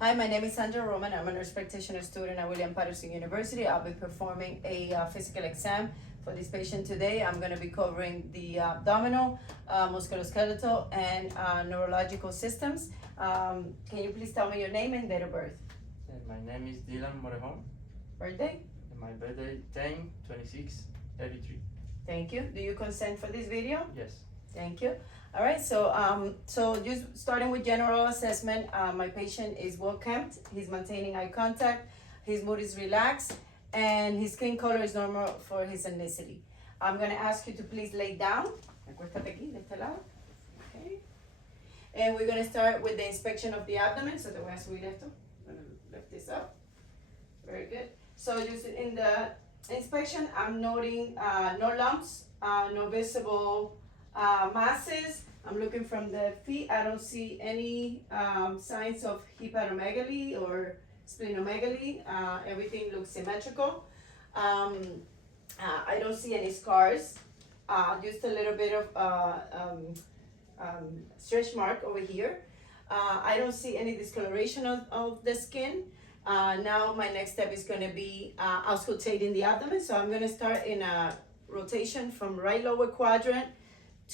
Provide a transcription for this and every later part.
Hi, my name is Sandra Roman. I'm a nurse practitioner student at William Patterson University. I'll be performing a physical exam for this patient today. I'm going to be covering the abdominal, musculoskeletal, and neurological systems. Can you please tell me your name and date of birth? My name is Dylan Morejon. Birthday? And my birthday 10/26/83. Thank you. Do you consent for this video? Yes. Thank you. All right, so just starting with general assessment, my patient is well kept. He's maintaining eye contact. His mood is relaxed, and his skin color is normal for his ethnicity. I'm going to ask you to please lay down. Acuéstate aquí, de este lado. Okay. And we're going to start with the inspection of the abdomen. So te voy a subir esto. I'm going to lift this up. Very good. So just in the inspection, I'm noting no lumps, no visible masses. I'm looking from the feet. I don't see any signs of hepatomegaly or splenomegaly. Everything looks symmetrical. I don't see any scars. Just a little bit of stretch mark over here. I don't see any discoloration of the skin. Now my next step is going to be auscultating the abdomen. So I'm going to start in a rotation from right lower quadrant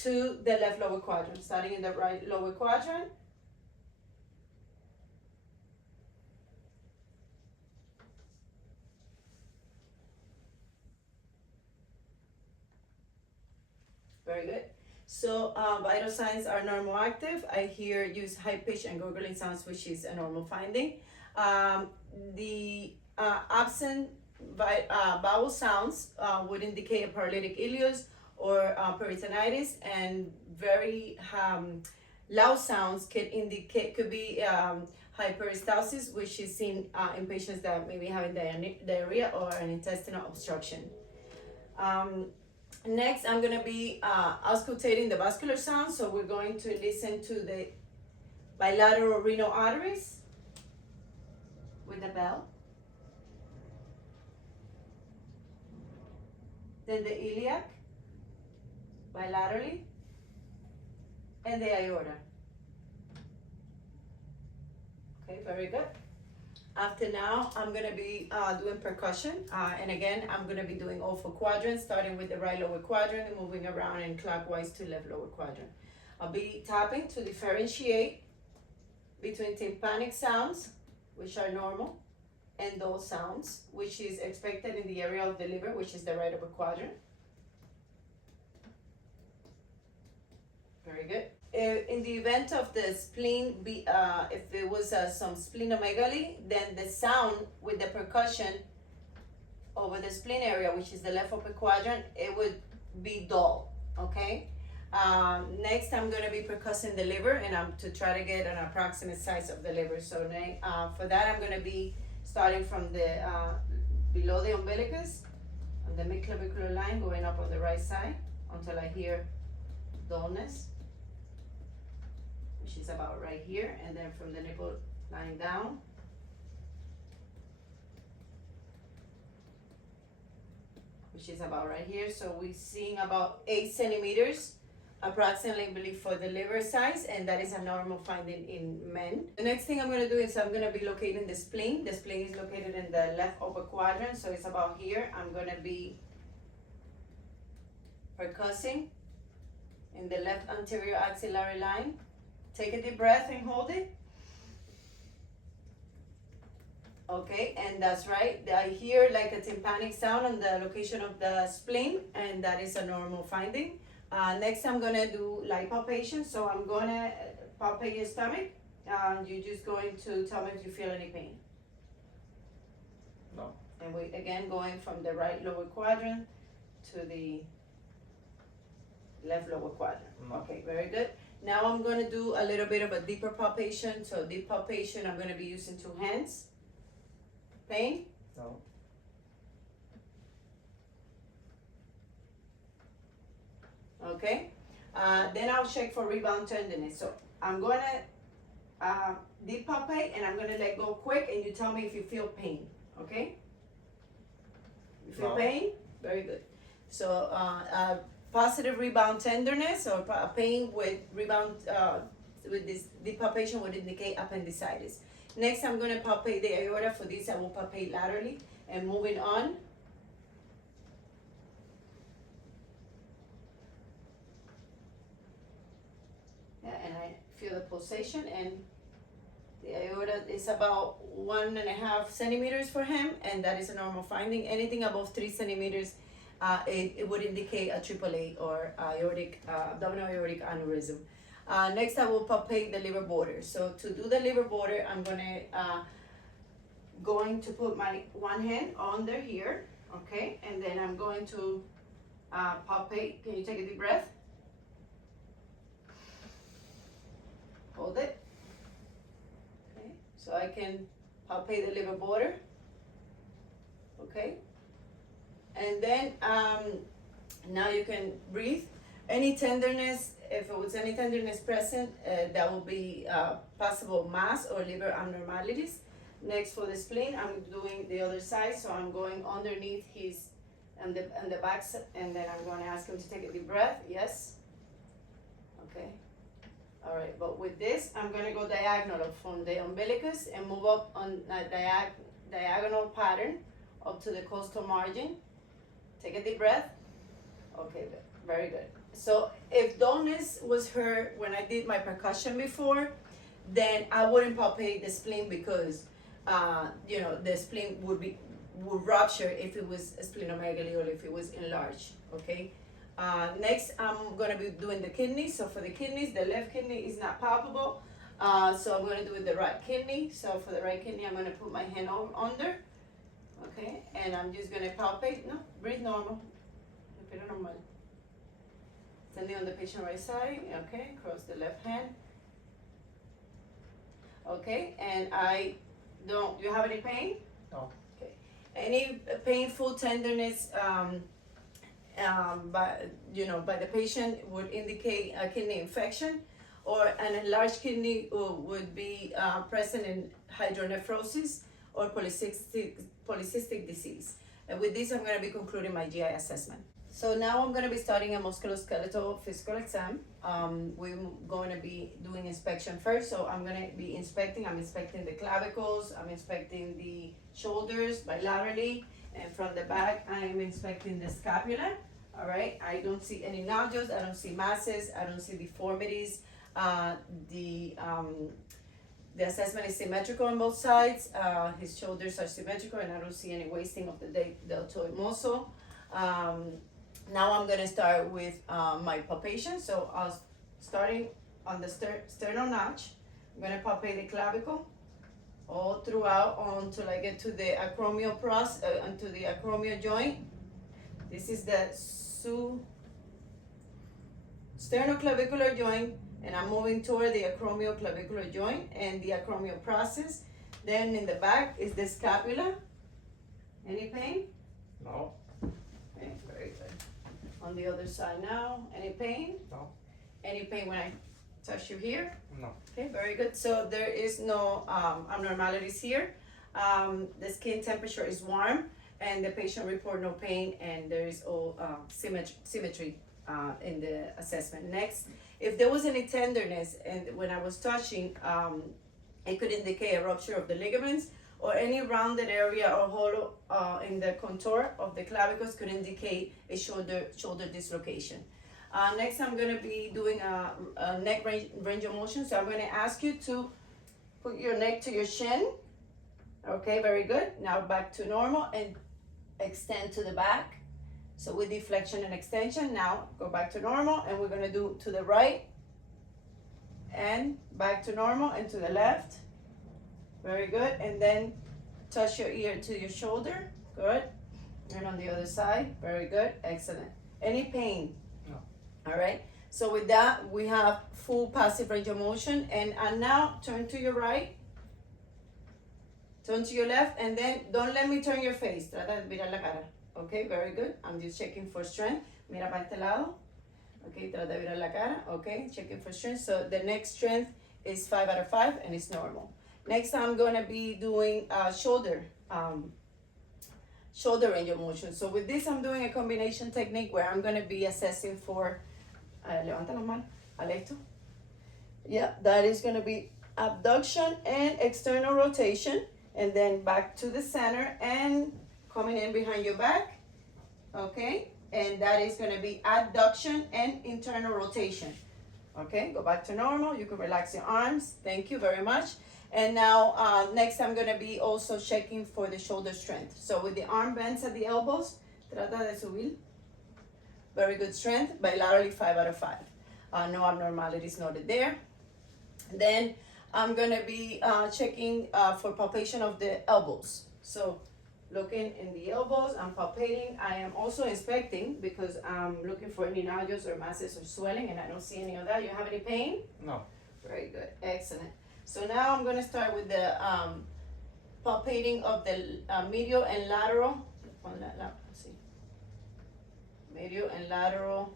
to the left lower quadrant, starting in the right lower quadrant. Very good. So vital signs are normal active. I hear use high pitch and gurgling sounds, which is a normal finding. The absent bowel sounds would indicate a paralytic ileus or peritonitis, and very loud sounds could be hyperistalsis, which is seen in patients that may be having diarrhea or an intestinal obstruction. Next, I'm going to be auscultating the vascular sounds. So we're going to listen to the bilateral renal arteries with the bell. Then the iliac, bilaterally, and the aorta. Okay, very good. After now, I'm going to be doing percussion. And again, I'm going to be doing all four quadrants, starting with the right lower quadrant and moving around and clockwise to left lower quadrant. I'll be tapping to differentiate between tympanic sounds, which are normal, and dull sounds, which is expected in the area of the liver, which is the right upper quadrant. Very good. In the event of the spleen, if there was some splenomegaly, then the sound with the percussion over the spleen area, which is the left upper quadrant, it would be dull, okay? Next, I'm going to be percussing the liver, and I'm to try to get an approximate size of the liver. So for that, I'm going to be starting from the below the umbilicus, on the midclavicular line, going up on the right side until I hear dullness, which is about right here, and then from the nipple line down, which is about right here. So we're seeing about 8 centimeters approximately for the liver size, and that is a normal finding in men. The next thing I'm going to do is I'm going to be locating the spleen. The spleen is located in the left upper quadrant, so it's about here. I'm going to be percussing in the left anterior axillary line. Take a deep breath and hold it. Okay, and that's right. I hear like a tympanic sound on the location of the spleen, and that is a normal finding. Next, I'm gonna do light palpation. So I'm gonna palpate your stomach. You're just going to tell me if you feel any pain. No. And we again going from the right lower quadrant to the left lower quadrant. No. Okay, very good. Now I'm going to do a little bit of a deeper palpation. So deep palpation, I'm going to be using 2 hands. Pain? No. Okay. Then I'll check for rebound tenderness. So I'm going to deep palpate, and I'm going to let go quick, and you tell me if you feel pain. Okay? You feel No. pain? Very good. So positive rebound tenderness or pain with rebound with this deep palpation would indicate appendicitis. Next, I'm gonna palpate the aorta. For this, I will palpate laterally. And moving on. Yeah, and I feel the pulsation, and the aorta is about 1.5 centimeters for him, and that is a normal finding. Anything above 3 centimeters, it would indicate a AAA or abdominal aortic aneurysm. Next, I will palpate the liver border. So to do the liver border, I'm going to put my one hand under here, okay, and then I'm going to palpate. Can you take a deep breath? Hold it. Okay, so I can palpate the liver border. Okay, and then now you can breathe. Any tenderness, if it was any tenderness present, that will be possible mass or liver abnormalities. Next, for the spleen, I'm doing the other side, so I'm going underneath his and the back, and then I'm going to ask him to take a deep breath. Yes. Okay. All right, but with this, I'm gonna go diagonal from the umbilicus and move up on a diagonal pattern up to the costal margin. Take a deep breath. Okay, good. Very good. So if dullness was heard when I did my percussion before, then I wouldn't palpate the spleen because, the spleen would rupture if it was a splenomegaly or if it was enlarged, okay? Next, I'm gonna be doing the kidneys. So for the kidneys, the left kidney is not palpable. So I'm gonna do the right kidney. So for the right kidney, I'm gonna put my hand under, okay? And I'm just gonna palpate. No, breathe normal. Respira normal. Standing on the patient right side, okay? Cross the left hand. Okay, and do you have any pain? No. Okay. Any painful tenderness, by the patient would indicate a kidney infection, or an enlarged kidney would be present in hydronephrosis or polycystic disease. And with this, I'm going to be concluding my GI assessment. So now I'm going to be starting a musculoskeletal physical exam. We're going to be doing inspection first. So I'm inspecting the clavicles, I'm inspecting the shoulders bilaterally, and from the back, I am inspecting the scapula. All right, I don't see any nodules, I don't see masses, I don't see deformities. The assessment is symmetrical on both sides. His shoulders are symmetrical, and I don't see any wasting of the deltoid muscle. Now I'm gonna start with my palpation. So starting on the sternal notch, I'm gonna palpate the clavicle all throughout until I get to the acromial onto the acromial joint. This is the sternoclavicular joint, and I'm moving toward the acromioclavicular joint and the acromial process. Then in the back is the scapula. Any pain? No. Okay, very good. On the other side now, any pain? No. Any pain when I touch you here? No. Okay, very good. So there is no abnormalities here. The skin temperature is warm, and the patient report no pain, and there is all symmetry in the assessment. Next, if there was any tenderness, and when I was touching, it could indicate a rupture of the ligaments, or any rounded area or hollow in the contour of the clavicles could indicate a shoulder dislocation. Next, I'm going to be doing a neck range of motion. So I'm going to ask you to put your neck to your shin. Okay, very good. Now back to normal and extend to the back. So with deflection and extension, now go back to normal, and we're going to do to the right and back to normal and to the left. Very good. And then touch your ear to your shoulder. Good. And on the other side. Very good. Excellent. Any pain? No. All right. So with that, we have full passive range of motion. And now turn to your right. Turn to your left. And then don't let me turn your face. Trata de mirar la cara. Okay, very good. I'm just checking for strength. Mira para este lado. Okay, trata de mirar la cara. Okay, checking for strength. So the next strength is 5 out of 5, and it's normal. Next, I'm going to be doing shoulder range of motion. So with this, I'm doing a combination technique where I'm going to be assessing for, levanta las manos, Alexto. Yeah, that is going to be abduction and external rotation, and then back to the center and coming in behind your back, okay? And that is gonna be adduction and internal rotation. Okay, go back to normal. You can relax your arms. Thank you very much. And now, next I'm gonna be also checking for the shoulder strength. So with the arm bends at the elbows, trata de subir. Very good strength, bilaterally 5 out of 5. No abnormalities noted there. Then I'm gonna be checking for palpation of the elbows. So looking in the elbows, I'm palpating. I am also inspecting because I'm looking for any nodules or masses or swelling, and I don't see any of that. You have any pain? No. Very good, excellent. So now I'm gonna start with the palpating of the medial and lateral. Let's see. Medial and lateral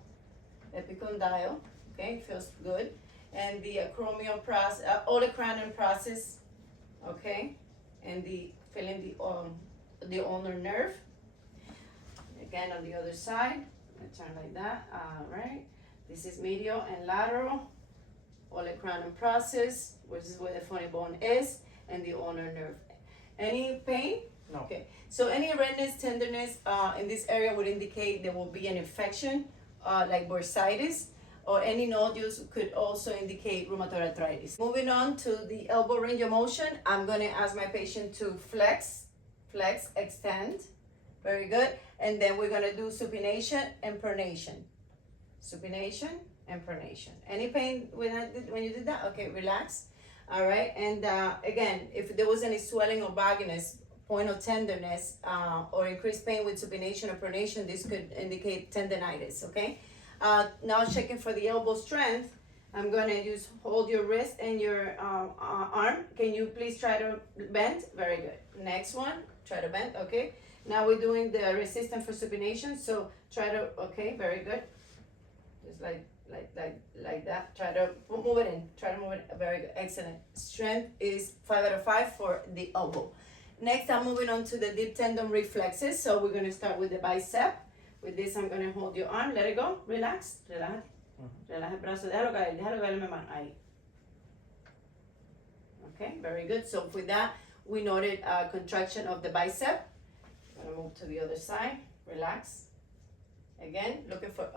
epicondyle. Okay, feels good. And the acromion process, olecranon process. Okay, and the feeling the ulnar nerve. Again on the other side. I turn like that. All right. This is medial and lateral olecranon process, which is where the funny bone is, and the ulnar nerve. Any pain? No. Okay. So any redness, tenderness in this area would indicate there will be an infection, like bursitis, or any nodules could also indicate rheumatoid arthritis. Moving on to the elbow range of motion, I'm going to ask my patient to flex, extend. Very good. And then we're going to do supination and pronation. Supination and pronation. Any pain when you did that? Okay, relax. All right. And again, if there was any swelling or bogginess, point of tenderness, or increased pain with supination or pronation, this could indicate tendinitis. Okay. Now checking for the elbow strength, I'm gonna hold your wrist and your arm. Can you please try to bend? Very good. Next one, try to bend, okay. Now we're doing the resistance for supination, so try to, okay, very good. Just like that, try to move it in, very good, excellent. Strength is 5 out of 5 for the elbow. Next, I'm moving on to the deep tendon reflexes, so we're gonna start with the bicep. With this, I'm going to hold your arm, let it go, relax, relájate. Relaja el brazo, déjalo caer mi mano, ahí. Okay, very good. So with that, we noted contraction of the bicep. I'm going to move to the other side, relax. Again, looking for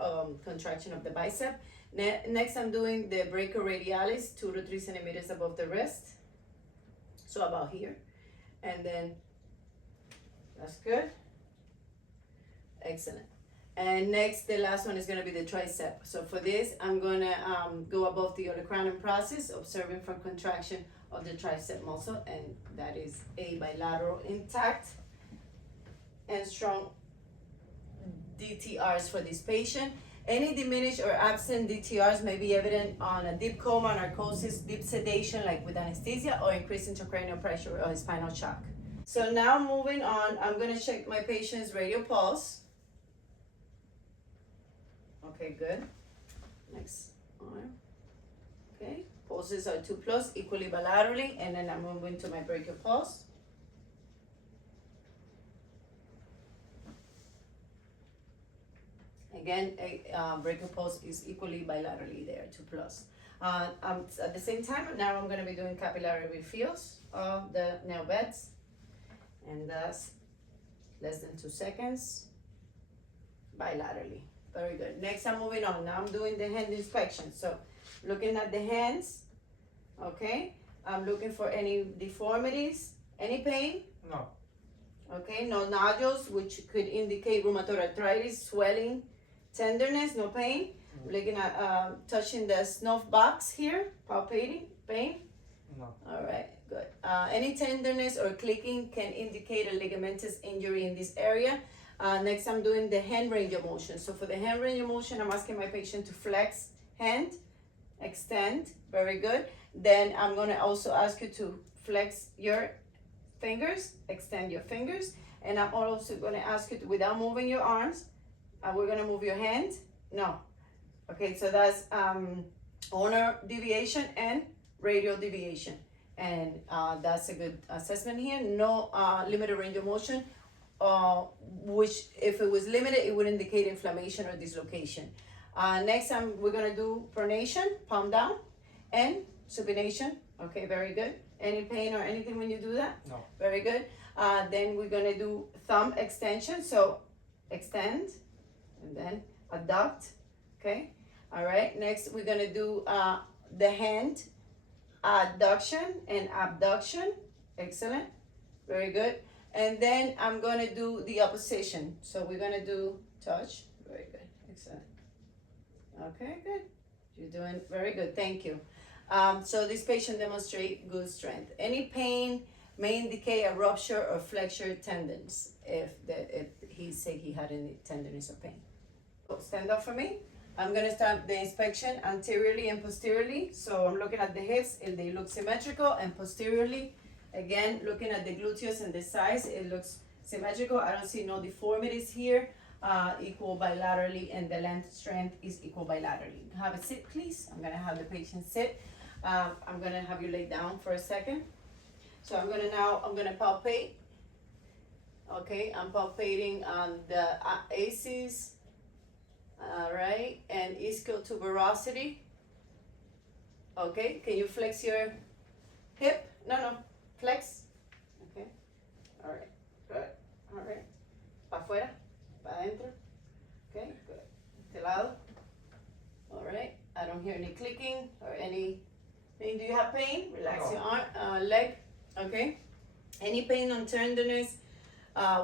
contraction of the bicep. Next, I'm doing the brachioradialis, 2 to 3 centimeters above the wrist. So about here. And then, that's good. Excellent. And next, the last one is going to be the tricep. So for this, I'm going to go above the olecranon process, observing for contraction of the tricep muscle, and that is a bilateral intact and strong DTRs for this patient. Any diminished or absent DTRs may be evident on a deep coma, narcosis, deep sedation, like with anesthesia, or increased intracranial pressure or spinal shock. So now moving on, I'm going to check my patient's radial pulse. Okay, good. Next arm. Okay, pulses are 2+, equally bilaterally, and then I'm moving to my brachial pulse. Again, brachial pulse is equally bilaterally there, 2+. At the same time, now I'm going to be doing capillary feels of the nail beds, and that's less than 2 seconds, bilaterally. Very good. Next, I'm moving on. Now I'm doing the hand inspection. So looking at the hands, okay. I'm looking for any deformities, any pain? No. Okay, no nodules, which could indicate rheumatoid arthritis, swelling, tenderness, no pain. Looking at touching the snuff box here, palpating, pain? No. All right, good. Any tenderness or clicking can indicate a ligamentous injury in this area. Next, I'm doing the hand range of motion. So for the hand range of motion, I'm asking my patient to flex hand, extend, very good. Then I'm gonna also ask you to flex your fingers, extend your fingers. And I'm also gonna ask you to, without moving your arms, we're gonna move your hands. No. Okay, so that's ulnar deviation and radial deviation. And that's a good assessment here. No limited range of motion. Which if it was limited, it would indicate inflammation or dislocation. Next, we're gonna do pronation, palm down, and supination, Okay, very good. Any pain or anything when you do that? No. Very good. Then we're gonna do thumb extension. So extend and then adduct. Okay. All right. Next, we're gonna do the hand adduction and abduction. Excellent. Very good. And then I'm gonna do the opposition. So we're gonna do touch. Very good. Excellent. Okay, good. You're doing very good. Thank you. So this patient demonstrate good strength. Any pain may indicate a rupture or flexure tendons if he said he had any tenderness or pain. So stand up for me. I'm gonna start the inspection anteriorly and posteriorly. So I'm looking at the hips, and they look symmetrical, and posteriorly, again, looking at the gluteus and the size, it looks symmetrical. I don't see no deformities here. Equal bilaterally, and the length strength is equal bilaterally. Have a sit, please. I'm gonna have the patient sit. I'm gonna have you lay down for a second. So I'm gonna palpate. Okay, I'm palpating on the ACs. All right, and ischial tuberosity. Okay, can you flex your hip? No, flex. Okay, all right, good, all right. Pa afuera, pa adentro. Okay, good. Este lado. All right, I don't hear any clicking or any pain. Do you have pain? Relax your arm, leg. Okay. Any pain on tenderness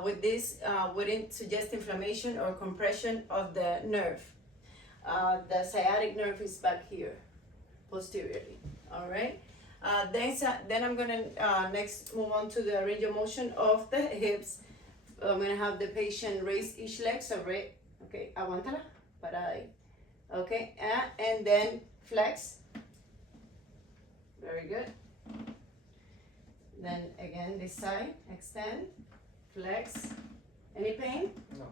with this wouldn't suggest inflammation or compression of the nerve. The sciatic nerve is back here, posteriorly. All right. Then I'm gonna next move on to the range of motion of the hips. I'm gonna have the patient raise each leg. So okay, aguántala, para ahí. Okay, and then flex. Very good. Then again, this side, extend, flex. Any pain? No.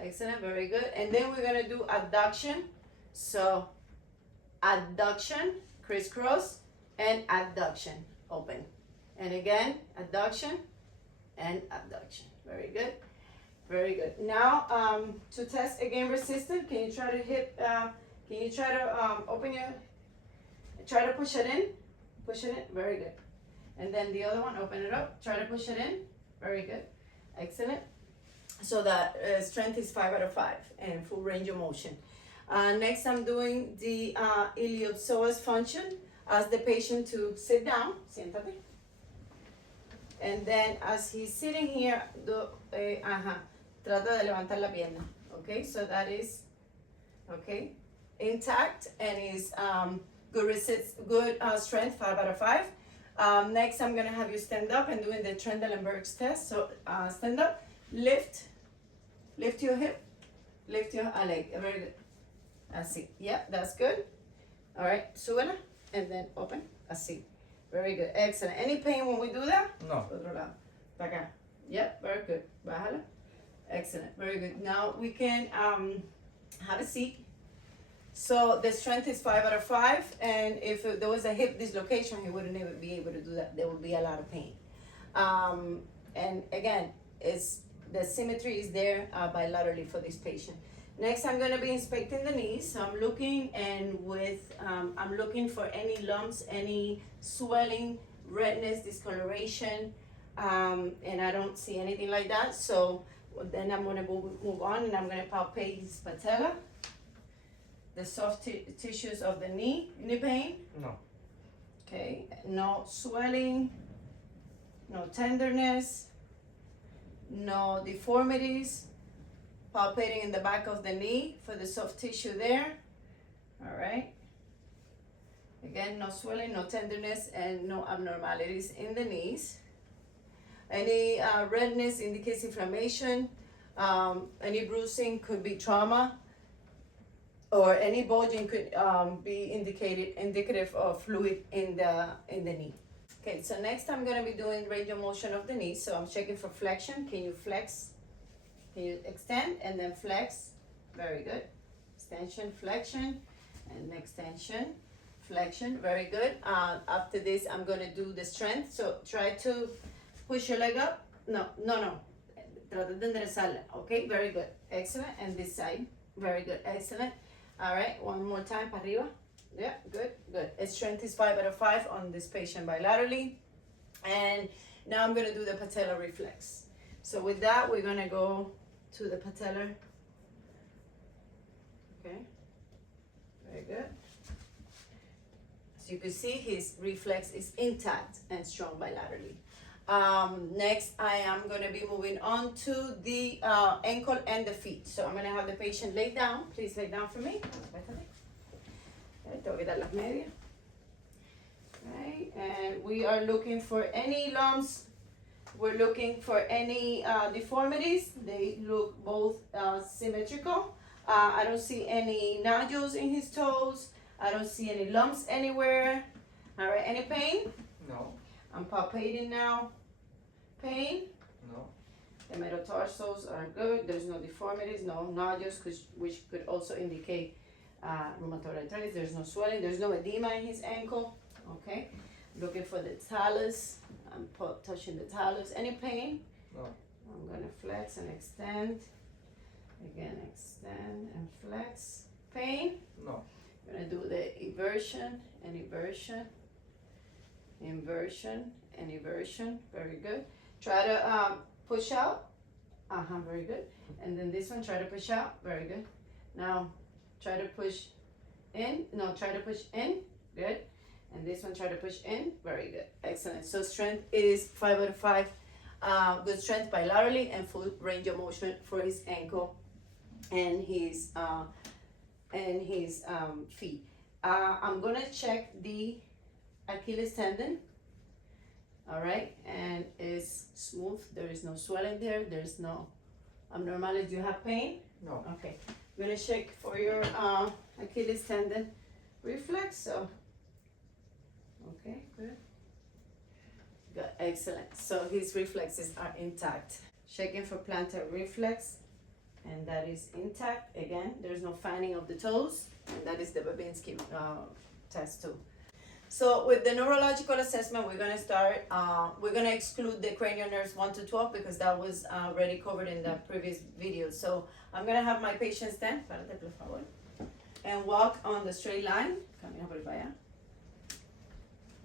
Excellent, very good. And then we're gonna do adduction. So adduction, crisscross, and adduction, open. And again, adduction and abduction. Very good, very good. Now, to test again resistance, can you try to open your, try to push it in, very good. And then the other one, open it up, try to push it in, very good, excellent. So that strength is 5 out of 5 and full range of motion. Next, I'm doing the iliopsoas function. Ask the patient to sit down, siéntate. And then as he's sitting here, trata de levantar la pierna. Okay, so that is, okay, intact and is good strength, 5 out of 5. Next, I'm gonna have you stand up and doing the Trendelenburg's test. So stand up, lift your hip, lift your leg, very good. Así, yeah, that's good. All right, súbela, and then open, así. Very good, excellent. Any pain when we do that? No. Otro lado, para acá. Yep, very good. Bájala. Excellent, very good. Now we can have a seat. So the strength is 5 out of 5, and if there was a hip dislocation, he wouldn't even be able to do that. There would be a lot of pain. And again, the symmetry is there bilaterally for this patient. Next, I'm gonna be inspecting the knees. So I'm looking I'm looking for any lumps, any swelling, redness, discoloration, and I don't see anything like that. So then I'm gonna move on, and I'm gonna palpate his patella, the soft tissues of the knee. Any pain? No. Okay, no swelling, no tenderness, no deformities. Palpating in the back of the knee for the soft tissue there. All right. Again, no swelling, no tenderness, and no abnormalities in the knees. Any redness indicates inflammation. Any bruising could be trauma, or any bulging could be indicative of fluid in the knee. Okay, so next I'm gonna be doing range of motion of the knee. So I'm checking for flexion. Can you flex? Can you extend and then flex? Very good. Extension, flexion, and extension, flexion. Very good. After this, I'm gonna do the strength. So try to push your leg up. No. Trata de enderezarla. Okay, very good. Excellent. And this side. Very good. Excellent. All right, one more time, para arriba. Yeah, good, good. Its strength is 5 out of 5 on this patient bilaterally. And now I'm gonna do the patellar reflex. So with that, we're gonna go to the patellar. Okay, very good. So you can see his reflex is intact and strong bilaterally. Next, I am gonna be moving on to the ankle and the feet. So I'm gonna have the patient lay down. Please lay down for me. Okay, te voy a dar las medias. Right, and we are looking for any lumps. We're looking for any deformities. They look both symmetrical. I don't see any nodules in his toes. I don't see any lumps anywhere. All right, any pain? No. I'm palpating now. Pain? No. The metatarsals are good. There's no deformities, no nodules, which could also indicate rheumatoid arthritis. There's no swelling. There's no edema in his ankle. Okay. Looking for the talus. I'm touching the talus. Any pain? No. I'm gonna flex and extend. Again, extend and flex. Pain? No. I'm gonna do the eversion and eversion, inversion and eversion. Very good. Try to push out. Very good. And then this one, try to push out. Very good. Now, try to push in. No, try to push in. Good. And this one, try to push in. Very good. Excellent. So strength is 5 out of 5. Good strength bilaterally and full range of motion for his ankle and his feet. I'm gonna check the Achilles tendon. All right, and it's smooth. There is no swelling there. There's no abnormality. Do you have pain? No. Okay. I'm gonna check for your Achilles tendon reflex. So, okay, good. Good, excellent. So his reflexes are intact. Checking for plantar reflex, and that is intact. Again, there's no fanning of the toes, and that is the Babinski test too. So with the neurological assessment, we're gonna start, we're gonna exclude the cranial nerves 1 to 12 because that was already covered in the previous video. So I'm gonna have my patient stand, párate por favor, and walk on the straight line. Camina por allá.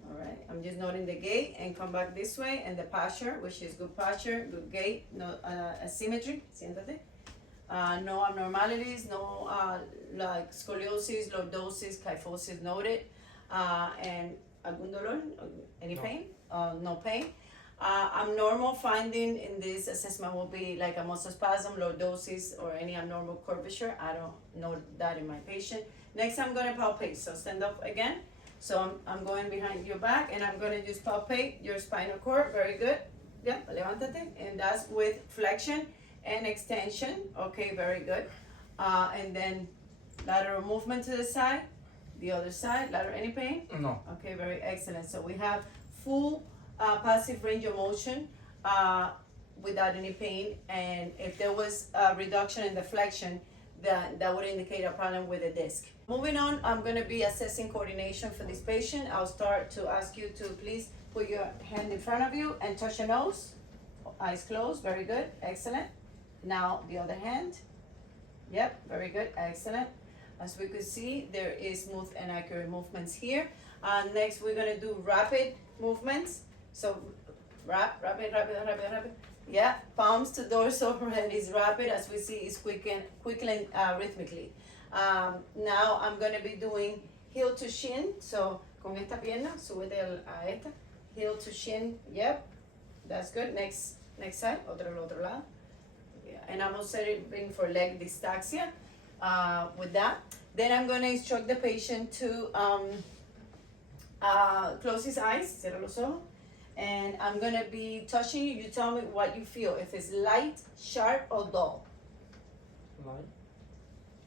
All right, I'm just noting the gait and come back this way, and the posture, which is good posture, good gait, no asymmetry, siéntate. No abnormalities, no like scoliosis, lordosis, kyphosis noted. And algún dolor, any pain? No pain. Abnormal finding in this assessment will be like a muscle spasm, lordosis, or any abnormal curvature. I don't know that in my patient. Next, I'm gonna palpate. So stand up again. So I'm going behind your back, and I'm gonna just palpate your spinal cord. Very good. Yeah, levántate. And that's with flexion and extension. Okay, very good. And then lateral movement to the side. The other side, lateral, any pain? No. Okay, very excellent. So we have full passive range of motion without any pain. And if there was a reduction in the flexion, that would indicate a problem with the disc. Moving on, I'm gonna be assessing coordination for this patient. I'll start to ask you to please put your hand in front of you and touch your nose. Eyes closed, very good, excellent. Now the other hand. Yep, very good, excellent. As we could see, there is smooth and accurate movements here. Next, we're gonna do rapid movements. So, rapid. Yeah, palms to dorsal and is rapid. As we see, is quick and rhythmically. Now, I'm gonna be doing heel to shin. So, con esta pierna, súbete a esta. Heel to shin, yep, that's good. Next side, otro lado. Yeah. And I'm also serving for leg dystaxia. With that, then I'm going to instruct the patient to close his eyes, cierra los ojos, and I'm going to be touching you. You tell me what you feel, if it's light, sharp, or dull. Light.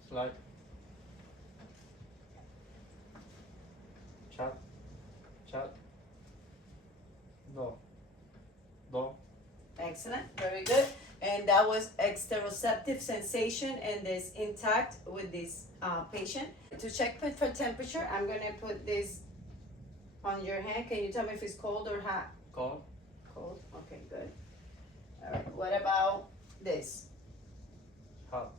Slide. Chat. No. Excellent, very good. And that was exteroceptive sensation, and is intact with this patient. To check for temperature, I'm gonna put this on your hand. Can you tell me if it's cold or hot? Cold. Cold, okay, good. All right, what about this? Hot.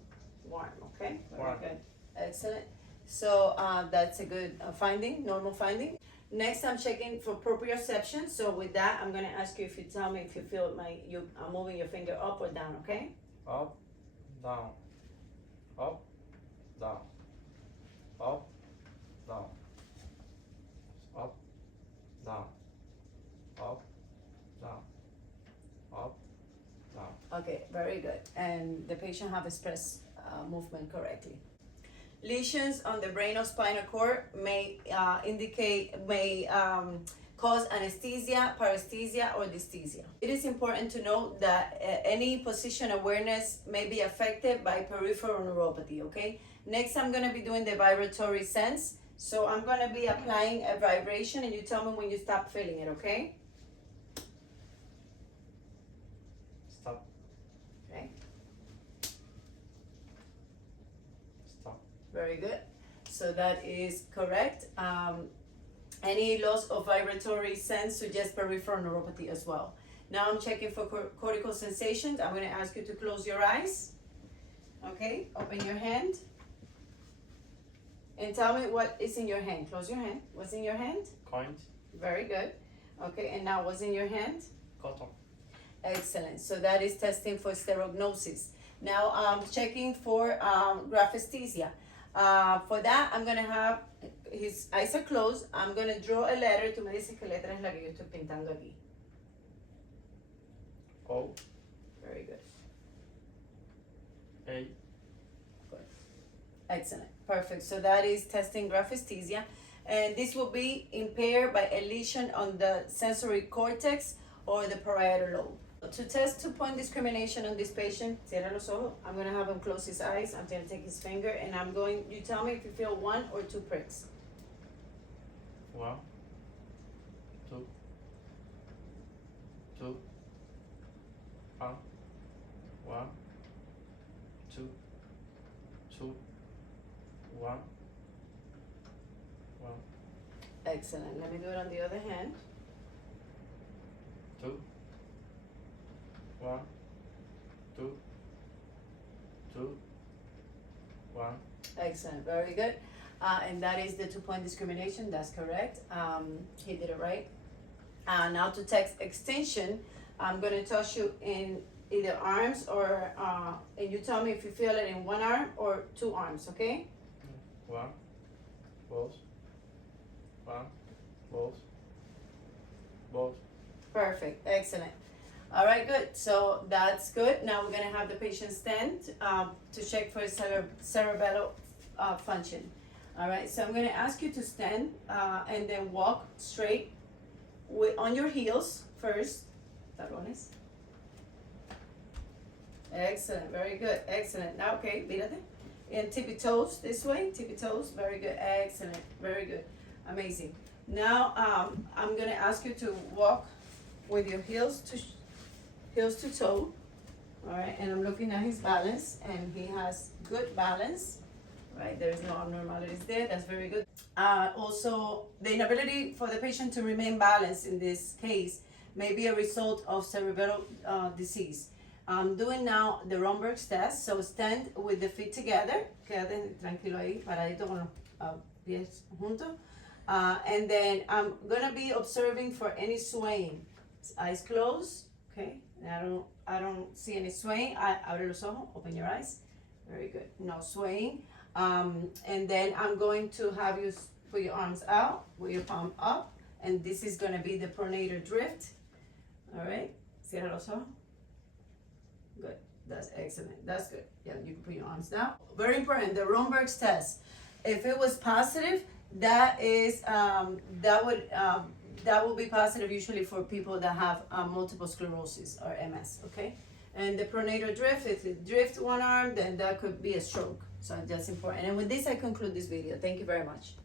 Warm, okay, very Warm. good, excellent. So that's a good finding, normal finding. Next, I'm checking for proprioception. So with that, I'm gonna ask you if you tell me if you feel you are moving your finger up or down, okay? Up, down, up, down, up, down, up, down, up, down, up, down. Okay, very good. And the patient have expressed movement correctly. Lesions on the brain or spinal cord may cause anesthesia, paresthesia, or dysthesia. It is important to note that any position awareness may be affected by peripheral neuropathy, okay? Next, I'm gonna be doing the vibratory sense. So I'm gonna be applying a vibration and you tell me when you stop feeling it, okay? Stop, Okay, stop. very good. So that is correct. Any loss of vibratory sense suggests peripheral neuropathy as well. Now I'm checking for cortical sensations. I'm going to ask you to close your eyes. Okay, open your hand. And tell me what is in your hand. Close your hand. What's in your hand? Coins, Very good. Okay, and now what's in your hand? cotton, Excellent. So that is testing for sterognosis. Now I'm checking for graphesthesia. For that, I'm gonna have his eyes are closed. I'm gonna draw a letter. Tú me dices qué letra es la que yo estoy pintando aquí. O, Very good. A, Excellent. Perfect. So that is testing graphesthesia. And this will be impaired by a lesion on the sensory cortex or the parietal lobe. To test 2-point discrimination on this patient, cierra los ojos. I'm going to have him close his eyes. I'm going to take his finger and you tell me if you feel 1 or 2 pricks. 1, 2, 2, 1, 1, 2, 2, 1, 1, Excellent. Let me do it on the other hand. 2, 1, 2, 2, 1. Excellent. Very good. And that is the 2-point discrimination. That's correct. He did it right. Now to text extension, I'm going to touch you in either arms or, and you tell me if you feel it in 1 arm or 2 arms, okay? 1, both, 1, both, both. Perfect. Excellent. All right, good. So that's good. Now we're going to have the patient stand to check for cerebellar function. All right, so I'm going to ask you to stand and then walk straight on your heels first. Talones. Excellent, very good, excellent. Now, okay, mírate. And tippy toes this way, tippy toes, very good, excellent, very good, amazing. Now, I'm gonna ask you to walk with your heels to toe. All right, and I'm looking at his balance, and he has good balance. Right, there is no abnormalities there. That's very good. Also, the inability for the patient to remain balanced in this case may be a result of cerebral disease. I'm doing now the Romberg's test. So stand with the feet together. Quédate tranquilo ahí, paradito con los pies juntos. And then I'm gonna be observing for any swaying. Eyes closed. Okay. I don't see any swaying. Abre los ojos. Open your eyes. Very good. No swaying. And then I'm going to have you put your arms out with your palm up, and this is going to be the pronator drift. All right, cierra los ojos. Good, that's excellent, that's good. Yeah, you can put your arms down. Very important, the Romberg's test. If it was positive, that would be positive usually for people that have multiple sclerosis or MS, okay? And the pronator drift, if it drift 1 arm, then that could be a stroke. So that's important. And with this, I conclude this video. Thank you very much.